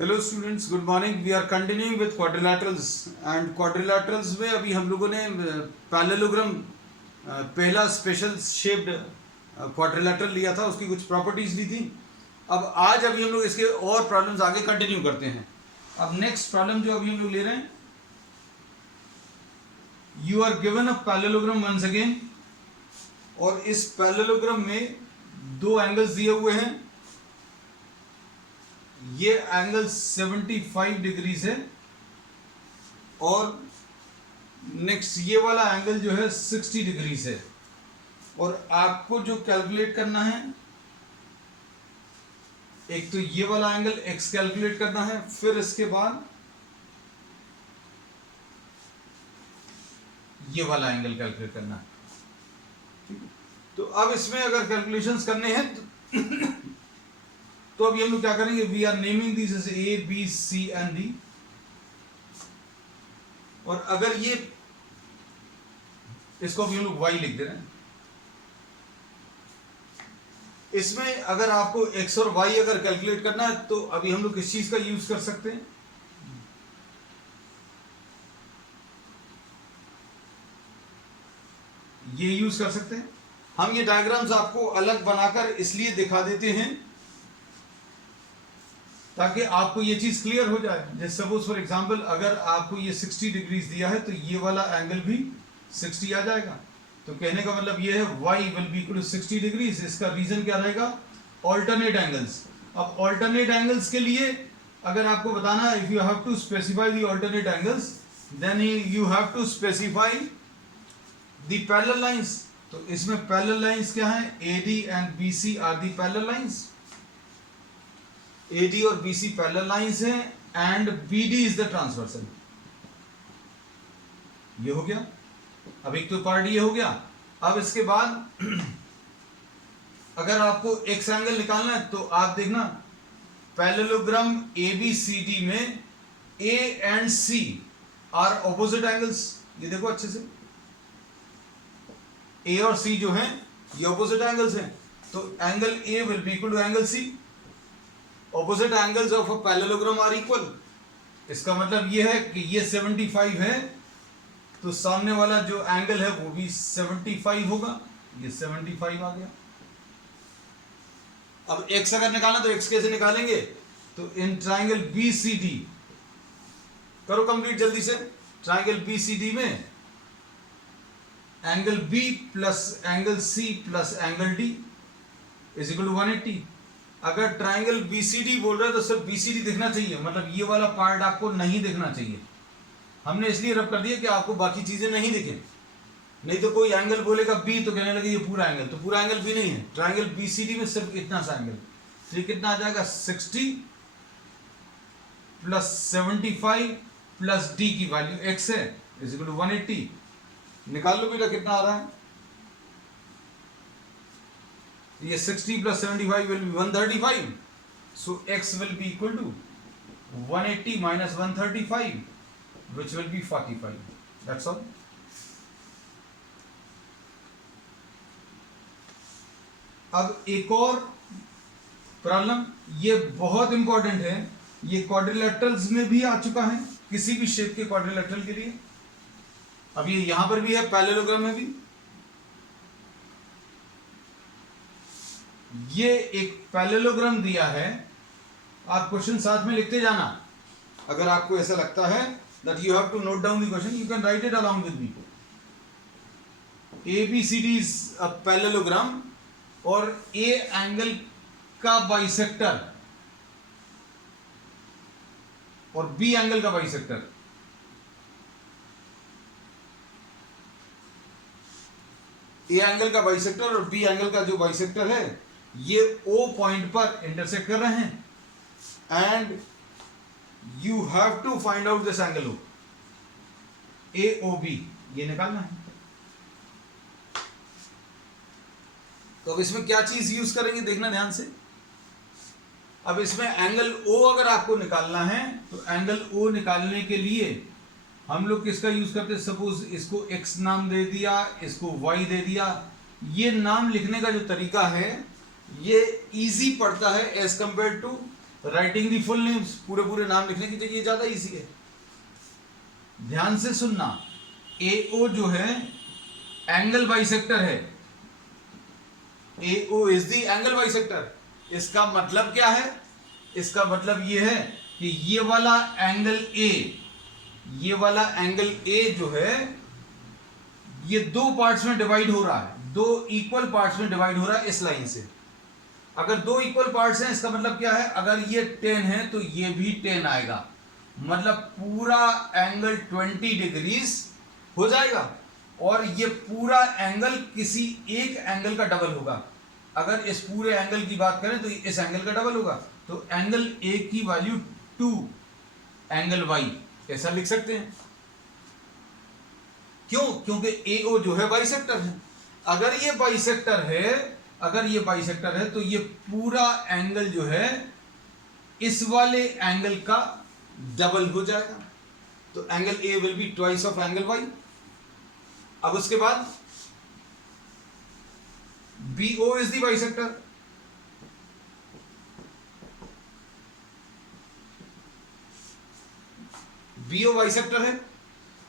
Hello students, good morning. We are continuing with quadrilaterals and quadrilaterals में अभी हम लोगों ने पैरेललोग्राम पहला स्पेशल शेप्ड क्वाड्रिलैटरल लिया था, उसकी कुछ प्रॉपर्टीज ली थी। अब आज अभी हम लोग इसके और प्रॉब्लम्स आगे कंटिन्यू करते हैं। अब नेक्स्ट प्रॉब्लम जो अभी हम लोग ले रहे हैं, you are given a parallelogram once again, और इस पैरेललोग्राम में दो एंगल्स दिए हुए हैं। ये एंगल 75 डिग्रीज है और नेक्स्ट ये वाला एंगल जो है 60 डिग्रीज है। और आपको जो कैलकुलेट करना है, एक तो ये वाला एंगल x कैलकुलेट करना है, फिर इसके बाद ये वाला एंगल कैलकुलेट करना है। तो अब इसमें अगर कैलकुलेशंस करने हैं तो अब हम लोग क्या करेंगे, we are naming this as A B C and D. और अगर ये इसको भी हम लोग y लिख दे रहे हैं। इसमें अगर आपको x और y अगर कैलकुलेट करना है तो अभी हम लोग किस चीज का यूज कर सकते हैं, ये यूज कर सकते हैं। हम ये डायग्राम्स आपको अलग बनाकर इसलिए दिखा देते हैं ताकि आपको ये चीज क्लियर हो जाए। जैसे सपोज फॉर एग्जांपल, अगर आपको ये 60 डिग्रीज दिया है तो ये वाला एंगल भी 60 आ जाएगा। तो कहने का मतलब ये है y will be equal to 60 degrees. इसका रीजन क्या रहेगा, ऑल्टरनेट एंगल्स। अब ऑल्टरनेट एंगल्स के लिए अगर आपको बताना है, if you have to specify the alternate angles then you have to specify the parallel lines. तो इसमें पैरेलल लाइंस क्या है, AD and BC are the parallel lines. AD और BC पैरेलल लाइंस हैं and BD is the transversal. ये हो गया। अब एक तो पार्ट ये हो गया। अब इसके बाद अगर आपको x एंगल निकालना है तो आप देखना, पैरेललोग्राम ABCD में A and C are opposite angles. ये देखो अच्छे से, A और C जो हैं ये ऑपोजिट एंगल्स हैं। तो angle A will be equal to angle C। Opposite angles of a parallelogram are equal. इसका मतलब ये है कि ये 75 है तो सामने वाला जो एंगल है वो भी 75 होगा। ये 75 आ गया। अब x अगर निकालना तो x कैसे निकालेंगे, तो इन ट्राइंगल BCD करो कंप्लीट जल्दी से। ट्राइंगल BCD में angle B plus angle C plus angle D is equal to 180। अगर ट्राइंगल BCD बोल रहा है तो सिर्फ BCD दिखना चाहिए, मतलब ये वाला पार्ट आपको नहीं दिखना चाहिए। हमने इसलिए रब कर दिया कि आपको बाकी चीजें नहीं दिखें। नहीं तो कोई एंगल बोलेगा B तो कहने लगे ये पूरा एंगल, तो पूरा एंगल भी नहीं है। ट्राइंगल BCD में सिर्फ इतना सा एंगल। तो ये कितना आ जाएगा, 60 प्लस 75 प्लस D की वैल्यू x है इज इक्वल टू 180। निकाल लो बेटा कितना आ रहा है। ये 60 plus 75 will be 135. So x will be equal to 180 minus 135, which will be 45. That's all. अब एक और प्रॉब्लम, ये बहुत इंपॉर्टेंट है। ये क्वाड्रिलैटरल्स में भी आ चुका है, किसी भी शेप के क्वाड्रिलैटरल के लिए। अब ये यहां पर भी है, पैरेललोग्राम में भी। ये एक पैरेललोग्राम दिया है, आप क्वेश्चन साथ में लिखते जाना। अगर आपको ऐसा लगता है that you have to note down the question, you can write it along with me. ABCD is a parallelogram और A एंगल का बाइसेक्टर और B एंगल का बाइसेक्टर। A एंगल का बाइसेक्टर और B एंगल का जो बाइसेक्टर है ये O पॉइंट पर इंटरसेक्ट कर रहे हैं and you have to find out this angle O, AOB ये निकालना है। तो अब इसमें क्या चीज यूज करेंगे देखना ध्यान से। अब इसमें एंगल O अगर आपको निकालना है तो एंगल O निकालने के लिए हम लोग किसका यूज करते हैं। सपोज इसको x नाम दे दिया, इसको y दे दिया। ये नाम लिखने का जो तरीका है ये इजी पड़ता है as compare to writing the full names, पूरे पूरे नाम लिखने की, तो ये ज्यादा इजी है। ध्यान से सुनना, AO जो है एंगल बाइसेक्टर है, AO is the angle bisector. इसका मतलब क्या है? इसका मतलब ये है कि ये वाला एंगल A, ये वाला एंगल A जो है ये दो पार्ट्स में डिवाइड हो रहा है, दो इक्वल पार्ट्स में डिवाइड हो रहा है इस लाइन से। अगर दो इक्वल पार्ट्स हैं, इसका मतलब क्या है? अगर ये 10 है तो ये भी 10 आएगा, मतलब पूरा एंगल 20 डिग्रीज हो जाएगा, और ये पूरा एंगल किसी एक एंगल का डबल होगा। अगर इस पूरे एंगल की बात करें तो इस एंगल का डबल होगा, तो एंगल A की वैल्यू 2 एंगल Y, ऐसा लिख सकते हैं। क्यों? क्योंकि AO जो है बाइसेक्टर है। अगर ये बाइसेक्टर है, अगर ये बाइसेक्टर है तो ये पूरा एंगल जो है इस वाले एंगल का डबल हो जाएगा, तो angle A will be twice of angle Y। अब उसके बाद BO is the bisector, BO bisector है।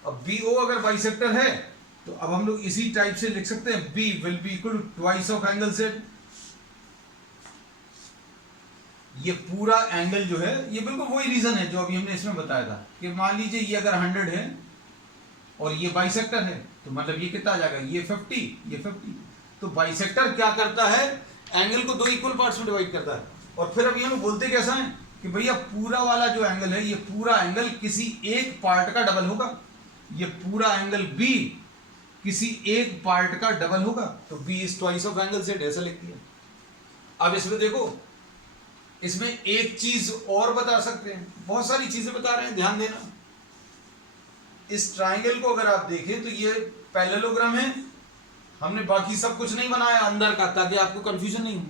अब BO अगर बाइसेक्टर है तो अब हम लोग इसी टाइप से लिख सकते हैं, B will be equal to twice of angle Z। ये पूरा एंगल जो है, ये बिल्कुल वही रीजन है जो अभी हमने इसमें बताया था कि मान लीजिए ये अगर 100 है और ये बाइसेक्टर है, तो मतलब ये कितना आ जाएगा? ये 50, ये 50। तो बाइसेक्टर क्या करता है? एंगल को दो इक्वल पार्ट्स में डिवाइड करता है। और फिर अभी हम बोलते कैसा है कि भैया पूरा वाला जो एंगल है, ये पूरा एंगल किसी एक पार्ट का डबल होगा, ये पूरा एंगल B किसी एक पार्ट का डबल होगा, तो B is twice of angle Z, ऐसा लिख दिया। अब इसमें देखो, इसमें एक चीज और बता सकते हैं, बहुत सारी चीजें बता रहे हैं, ध्यान देना। इस ट्राइंगल को अगर आप देखें तो ये पैरेललोग्राम है, हमने बाकी सब कुछ नहीं बनाया अंदर का, ताकि आपको कंफ्यूजन नहीं हो।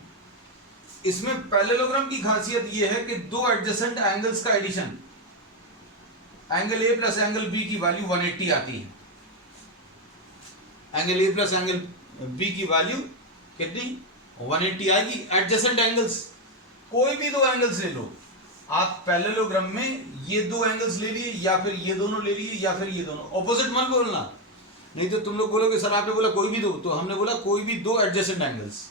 इसमें पैरेललोग्राम की खासियत ये है कि दो एडजेसेंट एंगल्स का addition, angle A plus angle B की वैल्यू 180 आती है। Angle A plus angle B की वैल्यू कितनी? 180 आएगी। एडजेसेंट एंगल्स, कोई भी दो एंगल्स ले लो आप पैरेललोग्राम में, ये दो एंगल्स ले लिए या फिर ये दोनों ले लिए या फिर ये दोनों, ऑपोजिट मत बोलना, नहीं तो तुम लोग बोलोगे सर आपने बोला कोई भी दो, तो हमने बोला कोई भी दो एडजेसेंट एंगल्स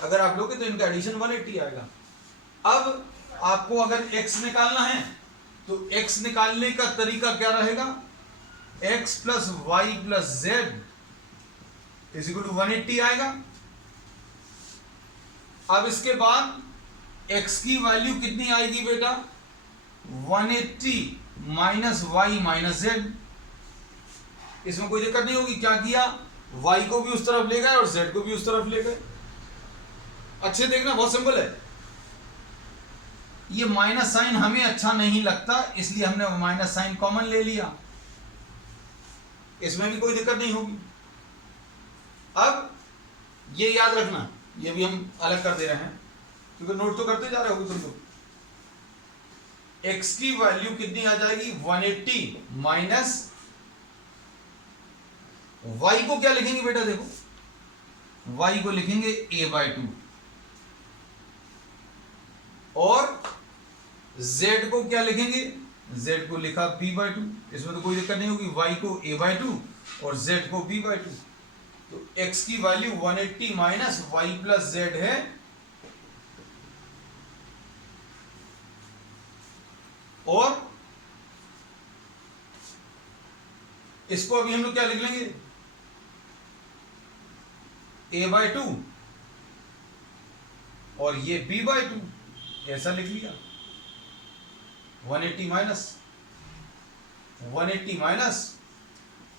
अगर आप लोगे तो इनका एडिशन 180 आएगा। अब आपको अगर x निकालना है तो x निकालने का तरीका क्या रहेगा? x plus y plus z is equal to 180 आएगा। अब इसके बाद x की वैल्यू कितनी आएगी बेटा? 180 माइनस वाई माइनस जेड। इसमें कोई दिक्कत नहीं होगी। क्या किया? y को भी उस तरफ ले गए और z को भी उस तरफ ले गए। अच्छे देखना, बहुत सिंपल है। ये माइनस साइन हमें अच्छा नहीं लगता, इसलिए हमने माइनस साइन कॉमन ले लिया, इसमें भी कोई दिक्कत नहीं होगी। अब ये याद रखना, ये भी हम अलग कर दे रहे हैं क्योंकि नोट तो करते जा रहे हो तुम लोग। x की वैल्यू कितनी आ जाएगी? 180 माइनस y को क्या लिखेंगे बेटा? देखो y को लिखेंगे a/2 और z को क्या लिखेंगे? z को लिखा b/2। इसमें तो कोई दिक्कत नहीं होगी। y को a/2 और z को b/2। तो x की value 180 minus y plus z है, और इसको अभी हम लोग क्या लिख लेंगे? a/2 और ये b/2, ऐसा लिख लिया। 180 माइनस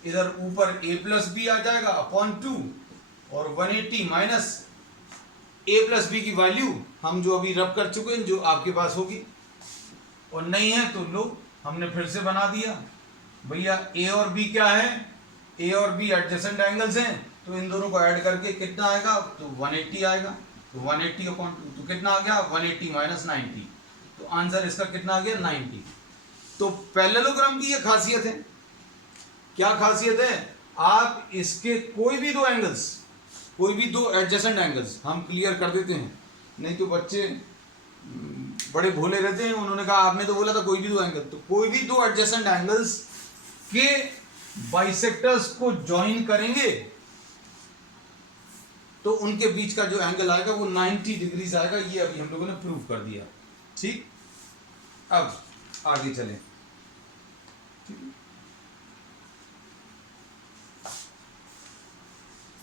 इधर ऊपर a प्लस बी आ जाएगा अपॉन 2, और 180 माइनस a प्लस बी की वैल्यू हम जो अभी रब कर चुके हैं, जो आपके पास होगी, और नहीं है तो लो हमने फिर से बना दिया। भैया a और b क्या है? a और b एडजेसेंट एंगल्स हैं, तो इन दोनों को ऐड करके कितना आएगा? तो 180 आएगा। तो 180 अपॉन 2 तो कितना आ गया? 180 माइनस 90। तो आंसर इसका कितना आ गया? 90। तो पैरेललोग्राम की ये खासियत है। क्या खासियत है? आप इसके कोई भी दो एंगल्स, कोई भी दो एडजेसेंट एंगल्स हम क्लियर कर देते हैं, नहीं तो बच्चे बड़े भोले रहते हैं, उन्होंने कहा आपने तो बोला था कोई भी दो एंगल, तो कोई भी दो एडजेसेंट एंगल्स के बाइसेक्टर्स को ज्वाइन करेंगे तो उनके बीच का जो एंगल आएगा वो 90 डिग्रीज आएगा। ये अभी हम लोगों ने प्रूव कर दिया। ठीक, अब आगे चलें।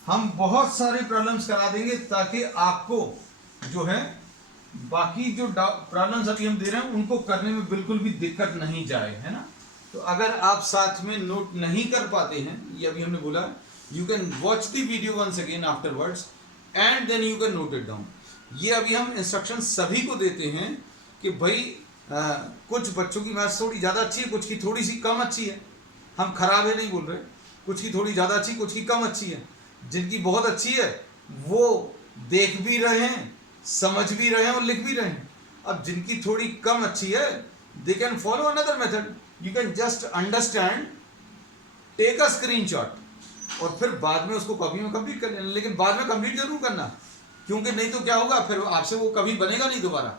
हम बहुत सारे प्रॉब्लम्स करा देंगे ताकि आपको जो है बाकी जो प्रॉब्लम्स अभी हम दे रहे हैं उनको करने में बिल्कुल भी दिक्कत नहीं जाए, है ना। तो अगर आप साथ में नोट नहीं कर पाते हैं, ये अभी हमने बोला, you can watch the video once again afterwards and then you can note it down. ये अभी हम इंस्ट्रक्शन सभी को देते हैं कि भाई कुछ बच्चों की मैथ्स थोड़ी ज़्यादा अच्छी है, कुछ की थोड़ी सी कम अच्छी है। हम खराब है नहीं बोल रहे, कुछ की थोड़ी ज़्यादा अच्छी, कुछ की कम अच्छी है। जिनकी बहुत अच्छी है वो देख भी रहे हैं, समझ भी रहे हैं और लिख भी रहे हैं। अब जिनकी थोड़ी कम अच्छी है, they can follow another method. You can just understand, take a screenshot और फिर बाद में उसको कॉपी में कंप्लीट कर लेना। लेकिन बाद में कंप्लीट जरूर करना, क्योंकि नहीं तो क्या होगा, फिर आपसे वो कभी बनेगा नहीं दोबारा।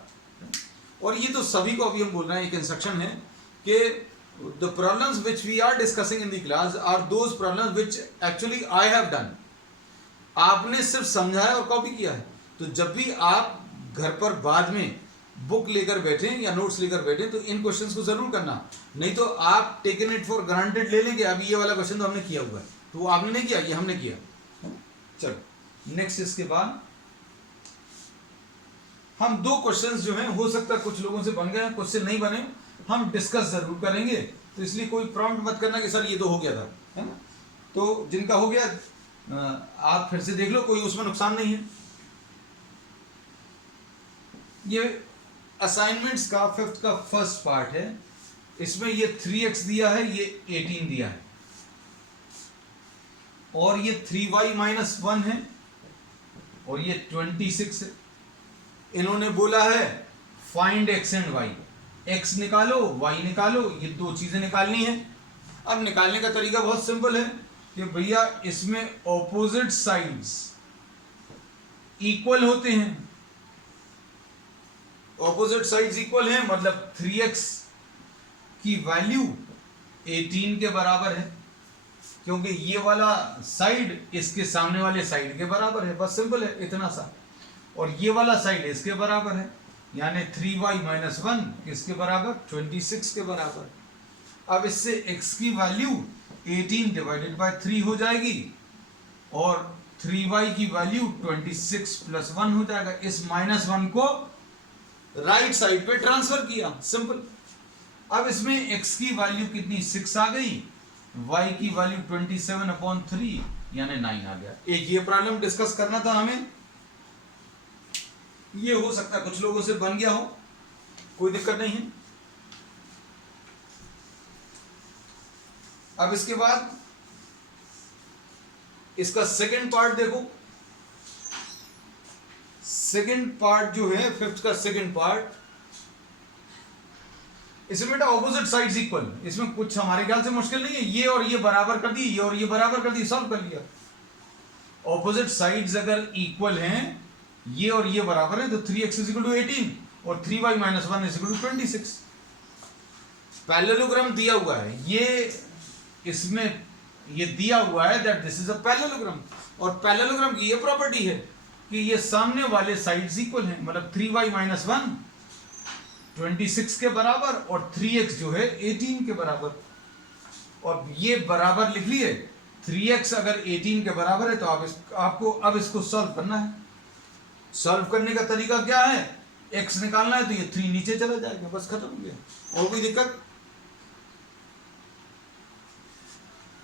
और ये तो सभी को अभी हम बोल रहे हैं, एक इंस्ट्रक्शन है कि the problems which we are discussing in the class are those problems which actually I have done. आपने सिर्फ समझा है और कॉपी किया है। तो जब भी आप घर पर बाद में बुक लेकर बैठे या नोट्स लेकर बैठे तो इन क्वेश्चंस को जरूर करना, नहीं तो आप टेकन इट फॉर ग्रांटेड ले लेंगे। अभी ये वाला क्वेश्चन तो हमने किया हुआ है, तो वो आपने नहीं किया, ये हमने किया। चलो नेक्स्ट, इसके बाद हम दो क्वेश्चंस जो हैं, हो सकता है कुछ लोगों से बन गए, कुछ से नहीं बने, हम डिस्कस जरूर करेंगे। तो इसलिए कोई प्रॉम्प्ट मत करना कि सर ये तो हो गया था, है ना। तो जिनका हो गया आप फिर से देख लो, कोई उसमें नुकसान नहीं है। ये असाइनमेंट्स का 5th का फर्स्ट पार्ट है। इसमें ये 3x दिया है, ये 18 दिया है, और ये 3y माइनस 1 है, और ये 26 है। इन्होंने बोला है find x and y, x निकालो y निकालो, ये दो चीजें निकालनी है। अब निकालने का तरीका बहुत सिंपल है कि भैया इसमें ऑपोजिट साइड्स इक्वल होते हैं। ऑपोजिट साइड्स इक्वल हैं मतलब 3x की वैल्यू 18 के बराबर है, क्योंकि ये वाला साइड इसके सामने वाले साइड के बराबर है। बस सिंपल है, इतना सा। और ये वाला साइड इसके बराबर है, यानी 3y माइनस 1 किसके बराबर, 26 के बराबर। अब इससे x की वैल्यू 18 डिवाइडेड बाय 3 हो जाएगी, और 3y की वैल्यू 26 प्लस 1 हो जाएगा। इस माइनस 1 को राइट साइड पे ट्रांसफर किया, सिंपल। अब इसमें x की वैल्यू कितनी, 6 आ गई, y की वैल्यू 27/3 यानी 9 आ गया। एक ये प्रॉब्लम डिस्कस करना था हमें। ये हो सकता है कुछ लोगों से बन गया हो, कोई दिक्कत नहीं है। अब इसके बाद इसका सेकंड पार्ट देखो। सेकंड पार्ट जो है 5th का सेकंड पार्ट, इसमें बेटा ऑपोजिट साइड्स इक्वल। इसमें कुछ हमारे ख्याल से मुश्किल नहीं है, ये और ये बराबर कर दिए, ये और ये बराबर कर दिए, सॉल्व कर लिया। ऑपोजिट साइड्स अगर इक्वल हैं, ये और ये बराबर है, तो 3x इज इक्वल टू 18 और 3y minus 1 is equal to 26। Parallelogram दिया हुआ है, ये इसमें ये दिया हुआ है that this is a parallelogram. और पैरेललोग्राम की ये प्रॉपर्टी है कि ये सामने वाले साइड्स इक्वल हैं, मतलब 3y माइनस 1 26 के बराबर और 3x जो है 18 के बराबर। और ये बराबर लिख लिए, 3x अगर 18 के बराबर है तो आपको अब इसको सॉल्व करना है। सॉल्व करने का तरीका क्या है, x निकालना है तो ये 3 नीचे चला जाएगा, बस खत्म हो गया। और कोई दिक्कत?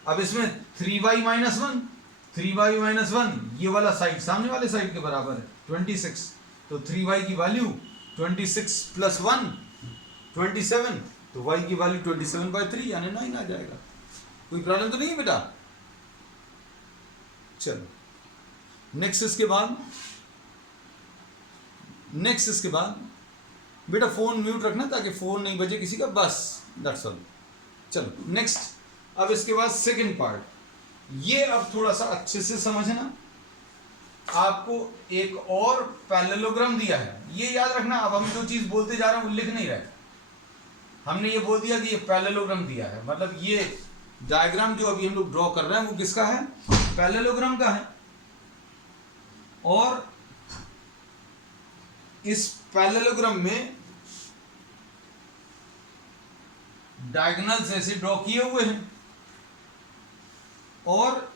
अब इसमें 3y माइनस 1, 3y माइनस 1 ये वाला साइड सामने वाले साइड के बराबर है 26, तो 3y की वैल्यू 26 प्लस 1 27, तो y की वैल्यू 27/3 यानी 9 आ जाएगा। कोई प्रॉब्लम तो नहीं है बेटा? चलो नेक्स्ट इसके बाद बेटा फोन म्यूट रखना ताकि फोन नहीं बजे किसी का, बस दैट्स ऑल। चलो नेक्स्ट। अब इसके बाद सेकंड पार्ट, ये अब थोड़ा सा अच्छे से समझना। आपको एक और पैरेललोग्राम दिया है, ये याद रखना। अब हम जो चीज बोलते जा रहे हैं वो लिख नहीं रहे, हमने ये बोल दिया कि ये पैरेललोग्राम दिया है, मतलब ये डायग्राम जो अभी हम लोग ड्रॉ कर रहे हैं वो किसका है, पैरेललोग्राम का है। और इस पैरेललोग्राम में डायगोनल्स ऐसे ड्रॉ किए हुए हैं और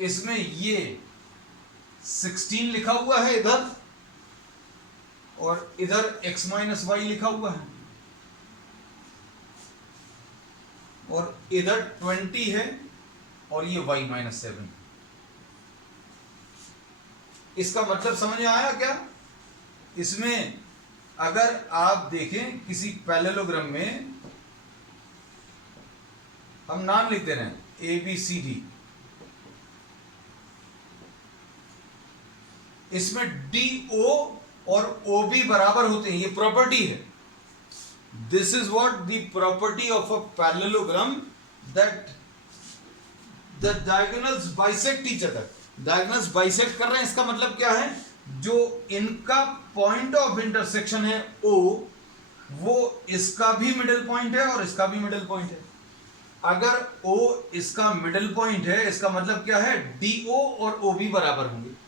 इसमें ये 16 लिखा हुआ है इधर, और इधर x माइनस वाई लिखा हुआ है, और इधर 20 है और ये y माइनस 7। इसका मतलब समझ में आया क्या? इसमें अगर आप देखें किसी पैरेललोग्राम में हम नाम लिखते रहे ABCD, इसमें DO और OB बराबर होते हैं, ये प्रॉपर्टी है। This is what the property of a parallelogram, that the diagonals bisect each other. Diagonals bisect कर रहे हैं, इसका मतलब क्या है, जो इनका पॉइंट ऑफ इंटरसेक्शन है O, वो इसका भी मिडिल पॉइंट है और इसका भी मिडिल पॉइंट है। अगर O इसका मिडिल पॉइंट है, इसका मतलब क्या है, DO और OB बराबर होंगे।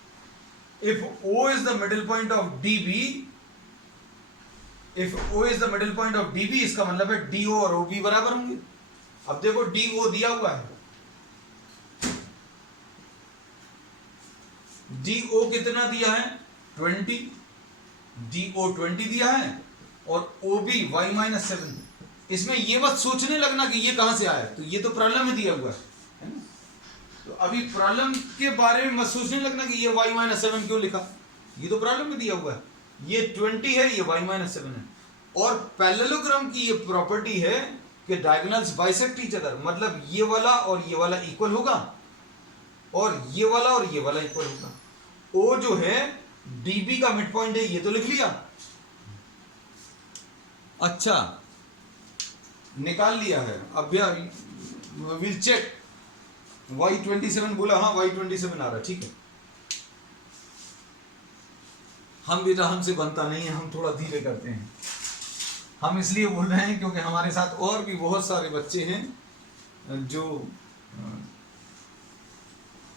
If O is the middle point of DB, if O is the middle point of DB, इसका मतलब है DO और OB बराबर होंगे। अब देखो DO दिया हुआ है, DO कितना दिया है, 20, DO 20 दिया है और OB y माइनस 7। इसमें ये बस सोचने लगना कि ये कहां से आया, तो ये तो प्रॉब्लम में दिया हुआ है ना। तो अभी प्रॉब्लम के बारे में मत सोचने लगना कि ये y माइनस 7 क्यों लिखा, ये तो प्रॉब्लम में दिया हुआ है। ये 20 है, ये y माइनस 7 है। और पैरेललोग्राम की ये प्रॉपर्टी है कि डायगोनल्स बाइसेक्ट ईच अदर, मतलब ये वाला और ये वाला इक्वल होगा और ये वाला और ये वाला इक्वल होगा। O जो है DB का मिड पॉइंट है, ये तो लिख लिया। अच्छा, निकाल लिया है। अब विल चेक। y27 बोला, हाँ y27 आ रहा, ठीक है। हम बेटा हमसे बनता नहीं है, हम थोड़ा धीरे करते हैं। हम इसलिए बोल रहे हैं क्योंकि हमारे साथ और भी बहुत सारे बच्चे हैं जो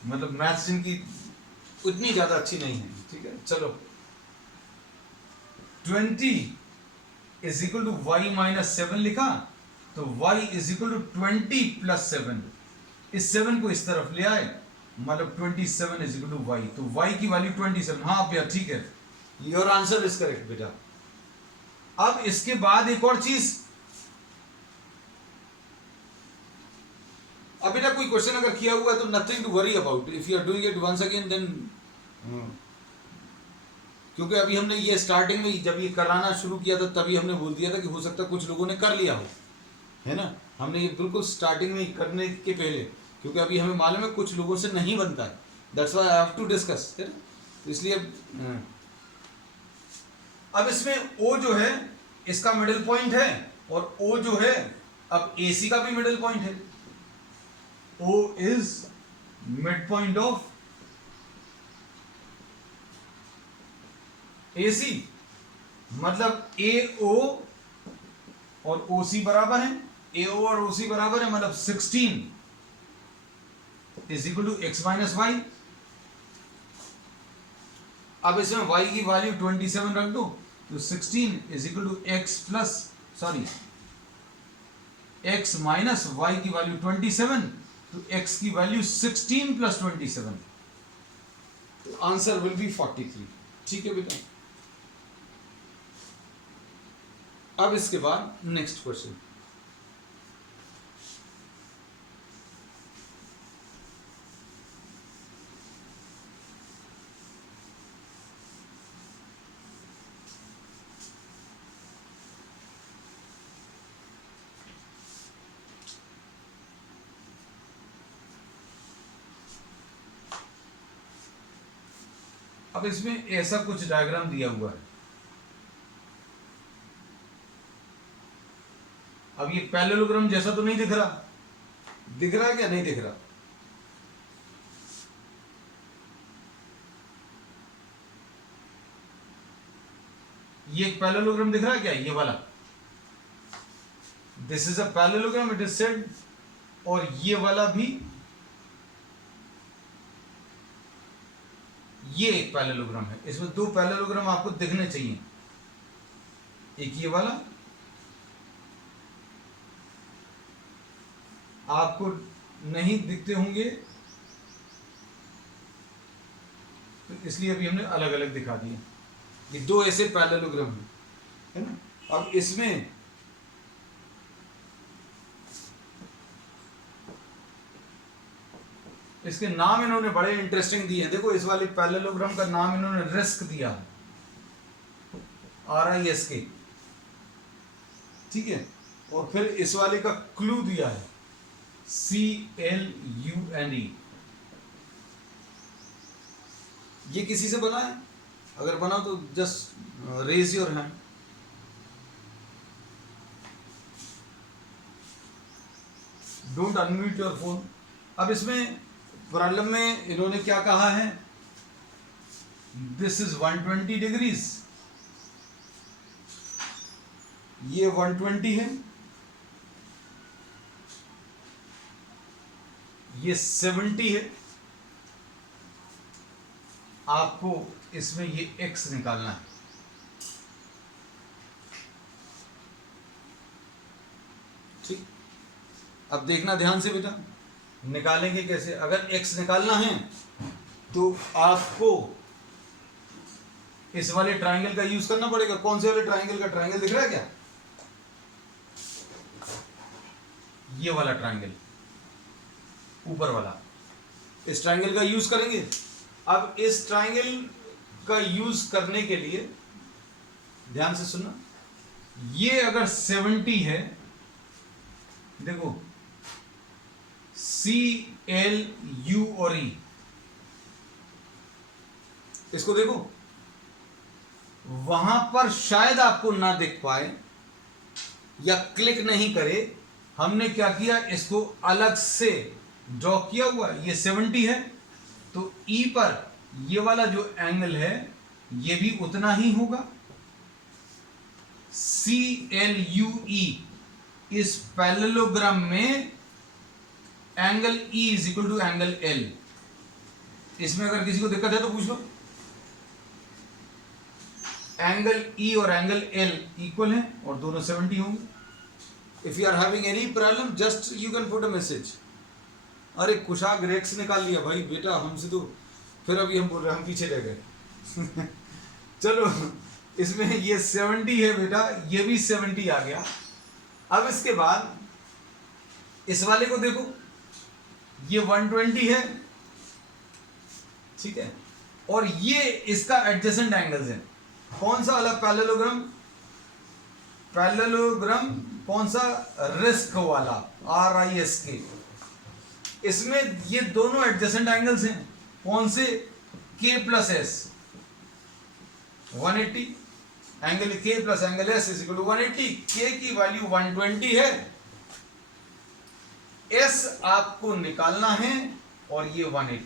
मतलब मैथ्स जिनकी उतनी ज्यादा अच्छी नहीं है, ठीक है। चलो, 20 is equal to y minus 7 लिखा, तो y is equal to 20 plus 7। इस 7 को इस तरफ ले आए, मतलब 27 इज इक्वल टू y, तो y की वैल्यू 27। हाँ भैया ठीक है, योर आंसर इज करेक्ट बेटा। अब इसके बाद एक और चीज, अब बेटा कोई क्वेश्चन अगर किया हुआ है तो nothing to worry about, if you are doing it once again then, क्योंकि अभी हमने ये स्टार्टिंग में जब ये कराना शुरू किया था तभी हमने बोल दिया था कि हो सकता है कुछ लोगों ने कर लिया हो, है ना। हमने ये बिल्कुल स्टार्टिंग में करने के पहले, क्योंकि अभी हमें मालूम है कुछ लोगों से नहीं बनता है, that's why I have to discuss, है ना। तो इसलिए अब इसमें O जो है इसका मिडिल पॉइंट है और O जो है अब AC का भी मिडिल पॉइंट है। O is mid point of AC, मतलब AO और OC बराबर है, AO और OC बराबर है, मतलब 16 is equal to x minus y. अब इसमें y की वैल्यू 27 रख दो, तो 16 is equal to x plus x minus y की वैल्यू 27, तो x की वैल्यू 16 प्लस 27, तो आंसर विल बी 43। ठीक है बेटा। अब इसके बाद नेक्स्ट क्वेश्चन, अब इसमें ऐसा कुछ डायग्राम दिया हुआ है। अब ये पैरेललोग्राम जैसा तो नहीं दिख रहा, दिख रहा है क्या, नहीं दिख रहा। ये एक पैरेललोग्राम दिख रहा है क्या, ये वाला, this is a parallelogram it is said, और ये वाला भी ये एक पैरेललोग्राम है। इसमें दो पैरेललोग्राम आपको दिखने चाहिए, एक ये वाला, आपको नहीं दिखते होंगे तो इसलिए अभी हमने अलग अलग दिखा दिए। ये दो ऐसे पैरेललोग्राम हैं, है ना। अब इसमें इसके नाम इन्होंने बड़े इंटरेस्टिंग दिए हैं। देखो इस वाले पैरेललोग्राम का नाम इन्होंने रिस्क दिया, RISK, ठीक है। और फिर इस वाले का क्लू दिया है CLUNE। ये किसी से बना है? अगर बना तो just raise your hand. Don't unmute your phone. अब इसमें प्रॉब्लम में इन्होंने क्या कहा है, दिस इज 120 डिग्रीज, ये 120 है, ये 70 है। आपको इसमें ये x निकालना है, ठीक। अब देखना ध्यान से बेटा, निकालेंगे कैसे। अगर x निकालना है तो आपको इस वाले ट्रायंगल का यूज करना पड़ेगा। कौन से वाले ट्रायंगल का, ट्रायंगल दिख रहा है क्या, ये वाला ट्रायंगल ऊपर वाला, इस ट्रायंगल का यूज करेंगे। अब इस ट्रायंगल का यूज करने के लिए ध्यान से सुनना, ये अगर 70 है, देखो CLU और E, इसको देखो, वहां पर शायद आपको ना दिख पाए या क्लिक नहीं करे। हमने क्या किया, इसको अलग से ड्रॉ किया हुआ। ये 70 है तो E पर ये वाला जो एंगल है ये भी उतना ही होगा। CLUE इस पैरेललोग्राम में angle E is equal to angle L। इसमें अगर किसी को दिक्कत है तो पूछ लो। एंगल E और एंगल L इक्वल है और दोनों 70 होंगे। If you are having any problem just you can put a message. अरे कुशाग रेक्स निकाल लिया भाई बेटा हमसे, तो फिर अभी हम बोल रहे हम पीछे रह गए। चलो इसमें ये 70 है बेटा, ये भी 70 आ गया। अब इसके बाद इस वाले को देखो, ये 120 है, ठीक है, और ये इसका एडजेसेंट एंगल्स है। कौन सा वाला पैरेललोग्राम, पैरेललोग्राम कौन सा, रिस्क वाला, RISK। इसमें ये दोनों एडजेसेंट एंगल्स हैं। कौन से, K plus S 180, angle K plus angle S is equal to 180। K की वैल्यू 120 है, S आपको निकालना है और ये 180।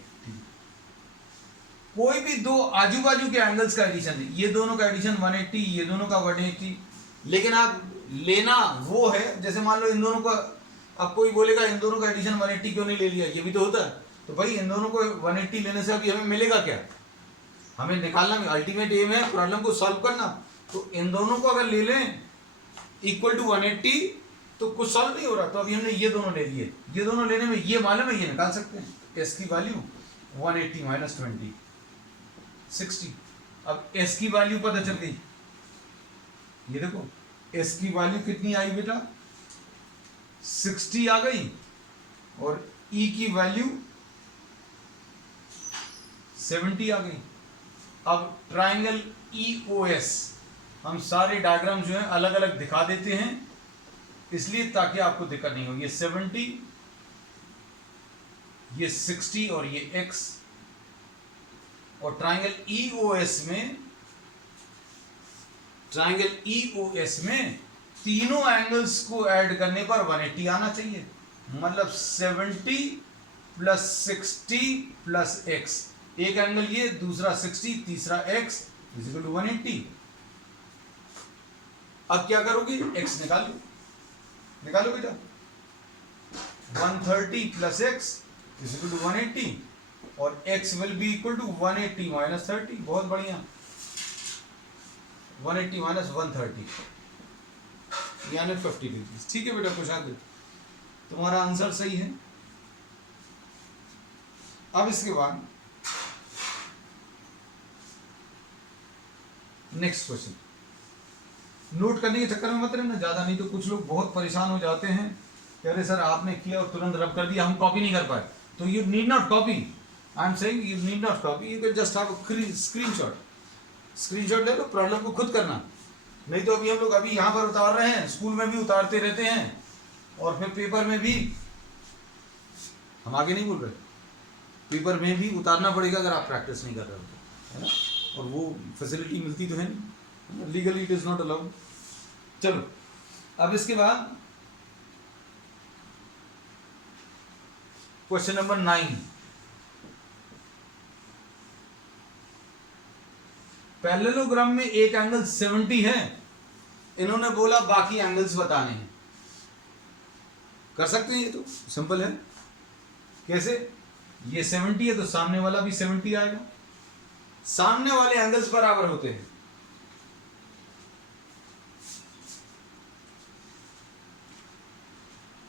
कोई भी दो आजू बाजू के एंगल्स का एडिशन है, ये दोनों का एडिशन 180, ये दोनों का 180। लेकिन आप लेना वो है, जैसे मान लो इन दोनों का, अब कोई बोलेगा इन दोनों का एडिशन 180 क्यों नहीं ले लिया, ये भी तो होता है। तो भाई इन दोनों को 180 लेने से अभी हमें मिलेगा क्या, हमें निकालना, अल्टीमेट एम है प्रॉब्लम को सॉल्व करना। तो इन दोनों को अगर ले लें इक्वल टू 180 तो कुछ सॉल्व नहीं हो रहा। तो अभी हमने ये दोनों ले लिए, ये दोनों लेने में ये मालूम है, ये निकाल सकते हैं। S की वैल्यू 180 माइनस 20 60। अब S की वैल्यू पता चल गई, ये देखो S की वैल्यू कितनी आई बेटा, 60 आ गई, और E की वैल्यू 70 आ गई। अब ट्राइंगल EOS हम सारे डायग्राम जो हैं अलग अलग दिखा देते हैं, इसलिए ताकि आपको दिक्कत नहीं हो। ये 70, ये 60 और ये X। और ट्राइंगल EOS में तीनों एंगल्स को ऐड करने पर 180 आना चाहिए। मतलब 70 प्लस 60 प्लस X, एक एंगल ये, दूसरा 60, तीसरा X इज इक्वल टू 180। अब क्या करोगे, x निकालो, निकालो बेटा। 130 plus x is equal to 180 और x will be equal to 180 minus 30। बहुत बढ़िया, 180 माइनस 130 यानी 50 डिग्री। ठीक है बेटा, कुछ आगे तुम्हारा आंसर सही है। अब इसके बाद नेक्स्ट क्वेश्चन, नोट करने के चक्कर में मत रहना ज्यादा, नहीं तो कुछ लोग बहुत परेशान हो जाते हैं, कह रहे सर आपने किया और तुरंत रब कर दिया, हम कॉपी नहीं कर पाए। तो you need not copy, I am saying you need not copy, you can just have a screenshot. Screenshot ले लो, प्रॉब्लम को खुद करना। नहीं तो अभी हम लोग अभी यहाँ पर उतार रहे हैं, स्कूल में भी उतारते रहते हैं और फिर पेपर में भी, हम आगे नहीं बोल रहे, पेपर में भी उतारना पड़ेगा अगर आप प्रैक्टिस नहीं कर रहे हो तो, है ना। और वो फैसिलिटी मिलती तो है नहीं, legally it is not allowed. चलो अब इसके बाद क्वेश्चन नंबर 9। पैरेललोग्राम में एक एंगल 70 है, इन्होंने बोला बाकी एंगल्स बताने हैं। कर सकते हैं, ये तो सिंपल है। कैसे, ये 70 है तो सामने वाला भी 70 आएगा, सामने वाले एंगल्स बराबर होते हैं।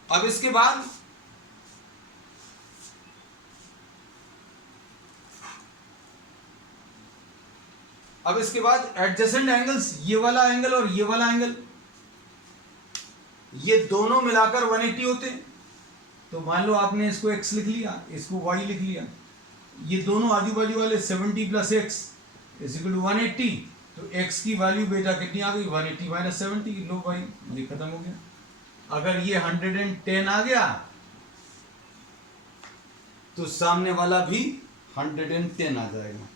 अब इसके बाद एडजेसेंट एंगल्स, ये वाला एंगल और ये वाला एंगल, ये दोनों मिलाकर 180 होते हैं। तो मान लो आपने इसको x लिख लिया, इसको y लिख लिया, ये दोनों आजू बाजू वाले 70 plus x is equal to 180। तो x की वैल्यू बेटा कितनी आ गई, 180 माइनस 70। लो भाई, ये खत्म हो गया। अगर ये 110 आ गया तो सामने वाला भी 110 आ जाएगा।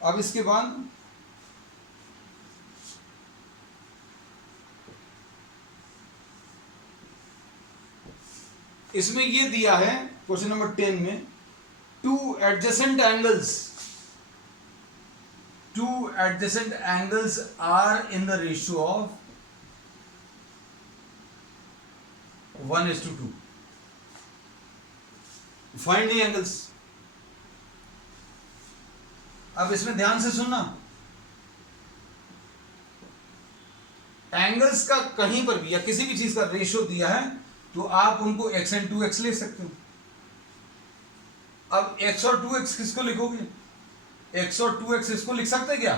अब इसके बाद इसमें ये दिया है क्वेश्चन नंबर 10 में, two adjacent angles are in the ratio of 1:2। Find the angles. अब इसमें ध्यान से सुनना, एंगल्स का कहीं पर भी या किसी भी चीज का रेशियो दिया है तो आप उनको x एंड 2x ले सकते हो। अब x और 2x किसको लिखोगे, x और 2x इसको लिख सकते क्या,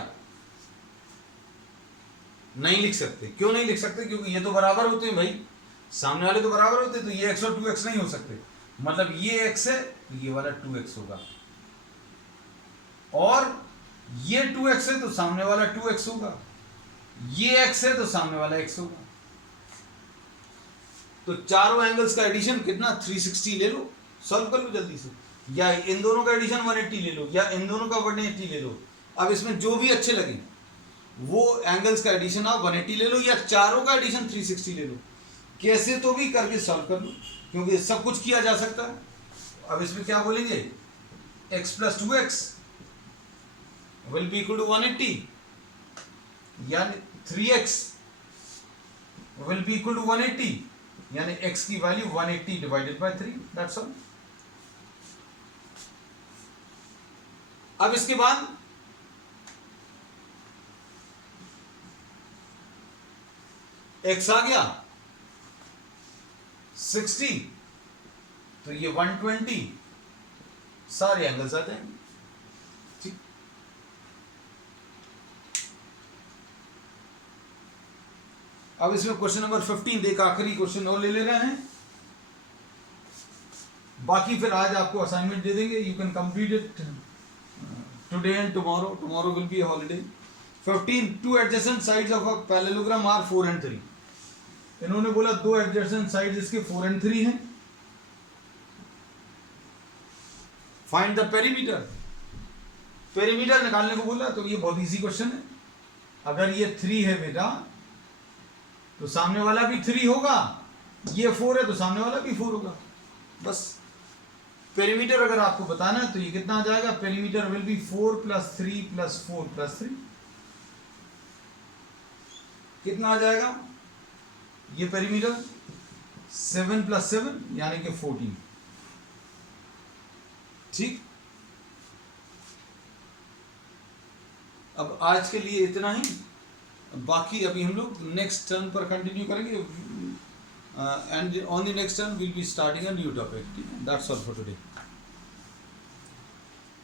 नहीं लिख सकते। क्यों नहीं लिख सकते, क्योंकि ये तो बराबर होते हैं भाई, सामने वाले तो बराबर होते हैं, तो ये x और 2x नहीं हो सकते। मतलब ये x है तो ये वाला 2x होगा, और ये 2x है तो सामने वाला 2x होगा, ये x है तो सामने वाला x होगा। तो चारों एंगल्स का एडिशन कितना, 360 ले लो, सॉल्व कर लो जल्दी से, या इन दोनों का एडिशन 180 ले लो, या इन दोनों का 180 ले लो। अब इसमें जो भी अच्छे लगे वो एंगल्स का एडिशन आप 180 ले लो, या चारों का एडिशन 360 ले लो। कैसे तो भी करके सॉल्व कर लो, क्योंकि सब कुछ किया जा सकता है। अब इसमें क्या बोलेंगे, x plus 2x will be equal to 180, यानी 3x will be equal to 180, यानी x की value 180 divided by 3, that's all. अब इसके बाद x आ गया 60, तो ये 120, सारे एंगल्स आ जाएंगे। ठीक, अब इसमें क्वेश्चन नंबर 15 देख, आखिरी क्वेश्चन और ले रहे हैं, बाकी फिर आज आपको असाइनमेंट दे देंगे, you can complete it today and tomorrow will be a holiday. 15, two adjacent sides of a parallelogram are 4 and 3। इन्होंने बोला दो एडजेसेंट साइड्स इसके 4 and 3 हैं। फाइंड द पेरीमीटर, पेरीमीटर निकालने को बोला, तो ये बहुत इजी क्वेश्चन है। अगर ये 3 है बेटा तो सामने वाला भी 3 होगा, ये 4 है तो सामने वाला भी 4 होगा, बस पेरीमीटर अगर आपको बताना है तो ये कितना आ जाएगा, पेरीमीटर विल बी 4 + 3 + 4 + 3, कितना आ जाएगा ये पेरीमीटर, 7 + 7 यानी कि 14। ठीक, अब आज के लिए इतना ही, बाकी अभी हम लोग नेक्स्ट टर्न पर कंटिन्यू करेंगे, and on the next turn will be starting a new topic. That's all for today.